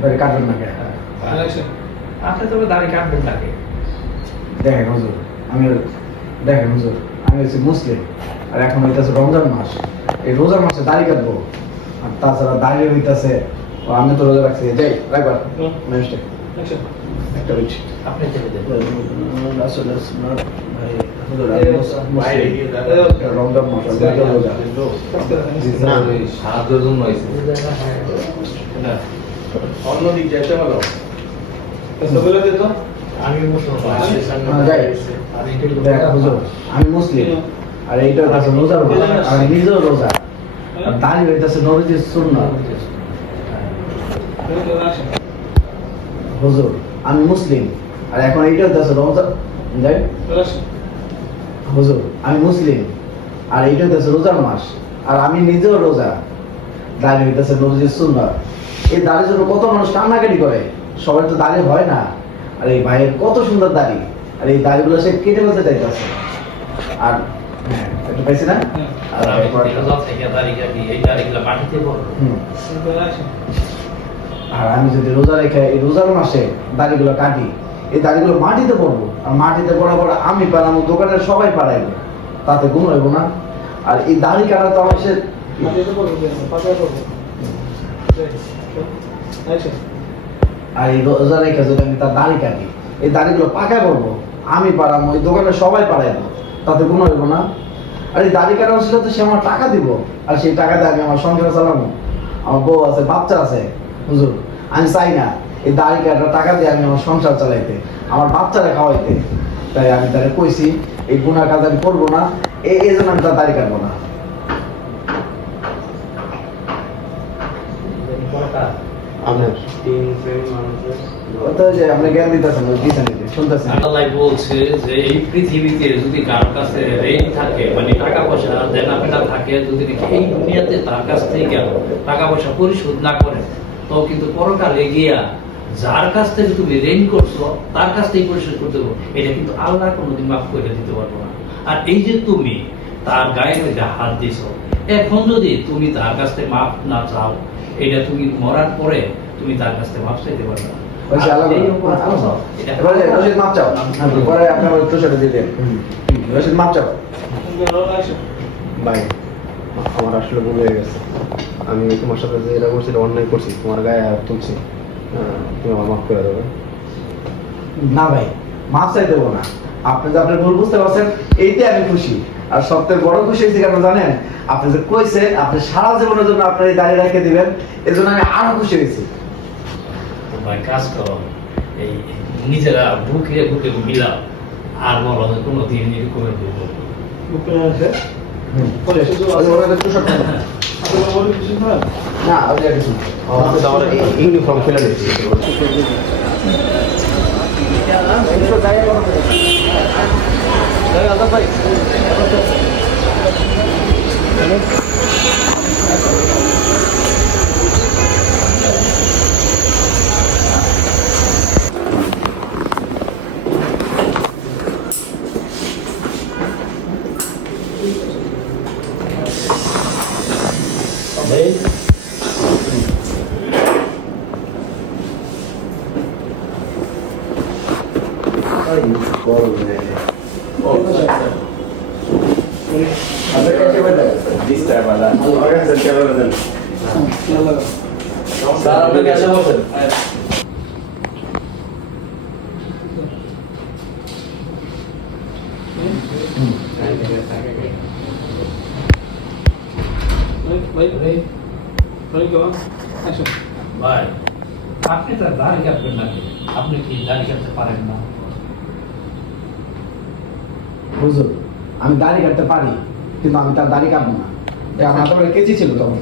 দাড়ি কাটবেন না কে? আপনি তবে দাড়ি কাটবেন নাকি? দেখেন হুজুর, দেখেন হুজুর, আমি হচ্ছি মুসলিম, আর এখন হইতেছে রমজান মাস। এই রোজার মাসে দাড়ি কাটবো, আর তাছাড়া দাড়ি হইতেছে, আমি তো রোজা রাখছি। যাই রাখবার মানুষটা একটা হচ্ছে আপনি চেপে দেন। আসলে ভাই হুজুর, আমি মুসলিম, রমজান মাস রোজা। না সাহায্যের জন্য হয়েছে না অন্য দিক যেতে ভালো আমি মুসলমান। যাই দেখ হুজুর, আমি মুসলিম, আর এইটা হচ্ছে রোজার মাস, আর আমি নিজেও রোজা, আর দাড়ি হইতেছে নবীজির সুন্নাহ। হুজুর, আমি মুসলিম, আর এখন এইটা হচ্ছে রমজান। যাই হুজুর, আমি মুসলিম, আর এইটা হচ্ছে রোজার মাস, আর আমি নিজেও রোজা, দাড়ি হইতেছে নবীজির সুন্নাহ। এই দাড়ির জন্য কত মানুষ কান্নাকাটি করে, সবাই তো দাড়ি হয় না। আর এই ভাইয়ের কত সুন্দর দাড়ি, আর এই দাড়িগুলো সে কেটে ফেলতে চাইতেছে। আর হ্যাঁ, একটু পাইছি না? আর আমি রোজা থেকে দাড়ি কাটি, এই দাড়িগুলো মাটিতে পড়বে। আর আমি যদি রোজা রেখে এই রোজার মাসে দাড়িগুলো কাটি, এই দাড়িগুলো মাটিতে পড়বো, আর মাটিতে পড়ার পর আমি পারাবো, দোকানের সবাই পারাইবো, তাতে গুণ হইব না? আর এই দাড়ি কাটা তো আমার সে আর এই রোজা রেখে যদি আমি তার দাড়ি কাটি, এই দাড়িগুলো পাকায় পড়বো, আমি পারাবো, এই দোকানের সবাই পারাইবো, তাতে গুণ হইব না? আর এই দাড়ি কাটার ছিল তো সে আমার টাকা দিব, আর সেই টাকা দিয়ে আমি আমার সংসার চালাবো, আমার বউ আছে, বাচ্চা আছে। হুজুর, আমি চাই না এই দাড়ি কাটার টাকা দিয়ে আমি আমার সংসার চালাইতে, আমার বাচ্চারা খাওয়াইতে। তাই আমি তাকে কইছি এই গুনাহ কাজ আমি করবো না, এই জন্য আমি তার দাড়ি কাটবো না। আপনার যে আপনি জ্ঞান দিতেছেন, শুনতেছেন। আল্লাহ বলছে যে এই পৃথিবীতে যদি কার কাছে ঋণ থাকে, মানে টাকা পয়সা দেনা পেনা থাকে, যদি এই দুনিয়াতে তার কাছ থেকে টাকা পয়সা পরিশোধ না করে, তো কিন্তু পরকালে গিয়া যার কাছ থেকে তুমি ঋণ করছো তার কাছ থেকে পরিশোধ করতে পারবো, এটা কিন্তু আল্লাহ কোনোদিন মাফ করে দিতে পারবো না। আর এই যে তুমি তার গায়ে মধ্যে হাত দিছো, এখন যদি তুমি তার কাছ থেকে মাফ না চাও, এটা তুমি মরার পরে তুমি তার কাছ থেকে মাফ চাইতে পারবে না। রশিদ মাপ চাও, পরে আপনার তো সেটা দিলেন। রশিদ মাপ চাও। ভাই আমার আসলে ভুল হয়ে গেছে, আমি তোমার সাথে যে এটা করছি অন্যায় করছি, তোমার গায়ে হাত তুলছি, তুমি আমার মাফ করে দেবে। না ভাই, মাপ চাই দেবো না। আপনি যে আপনার ভুল বুঝতে পারছেন, এইটাই আমি খুশি। আর সবথেকে বড় খুশি হয়েছে কেন জানেন? আপনি যে কইছেন আপনি সারা জীবনের জন্য আপনার এই দাঁড়িয়ে রেখে দিবেন, এই জন্য আমি আরো খুশি হয়েছি। ভাই কাজ করো, এই নিজেরা বুকে বুকে মিলাও, আর বলো যে কোনো দিন এরকমের ভুল করবো। না, ওটা কিছু ইউনিফর্ম ফেলে দিচ্ছি। ভাই আপনি তো দাড়ি কাটবেন নাকি? আপনি কি দাড়ি কাটতে পারেন না? হুজুর, আমি দাড়ি কাটতে পারি, কিন্তু আমি তার দাড়ি কাটবো না। আমার তো কেজি ছিল তখন।